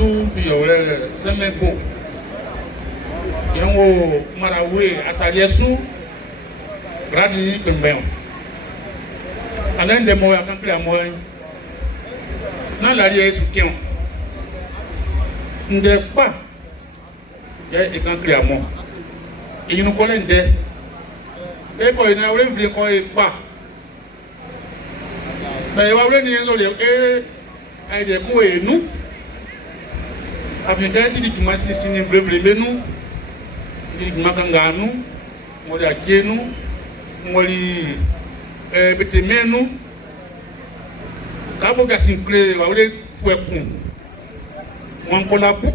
su fi yore semeko yango marawe asalie su gradi pembeo alende mo ya kampla mo na la rie soutien nde pa ya e kampla mo e no kolende e ko ina ore vle ko e pa mais wa ore ni enzo le ai de ko enu afin que tu m'as si ni vle benu ni makanganu moli akenu moli betemenu kabo ga simple wa ore fuekun won ko la bu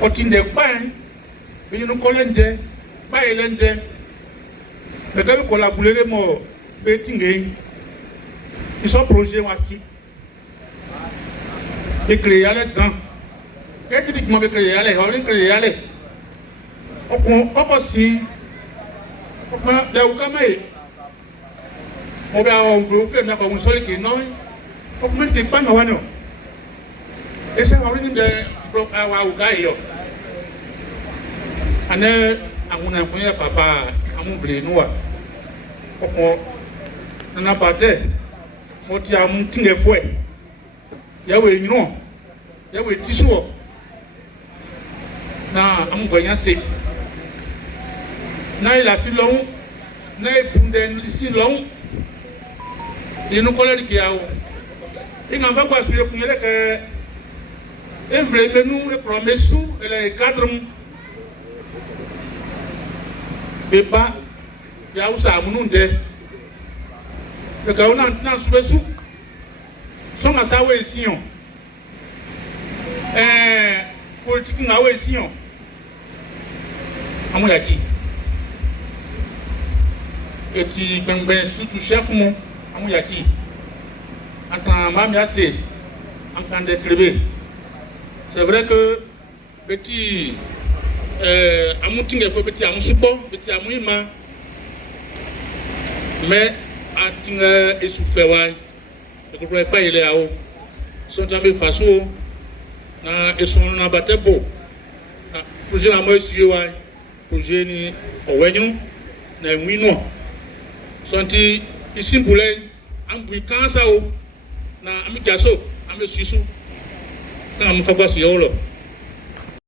o tinde pa bi no kolende ba elende mais quand ko la boulele mo betinge ils sont projet voici et créer là-dedans qu'est-ce que tu m'as créé aller on les créer aller on si on da o kamae on va on veut faire na comme soli que non on peut te pas no et ça va venir de wa o ga yo ane amuna ko ya fa ba amu vle no wa ko na pate mo ti amu tinge fue ya we nyino ya we tisuo na amu gonya se na ila fi lohun na ebunde isi lohun inu koleri ki awo inga fa gba su ye kunyele ke evre menu e promesu ele cadre beba ya usa amunu nde e ka una na subesu songa sawe isiyon politique nga we isiyon amu yaki eti gbengben surtout chef mo amu yaki atan mami assez en train de crever c'est vrai que petit amu tinge fo petit amu supo petit amu ima mais atinga esouffle wa e ko pa ile awo son tambe faso na eson na batebo na projet na mo esi wa projet ni owenyu na nwino sonti isimbule ambu kansa o na ami jaso ami susu na am fagba si yolo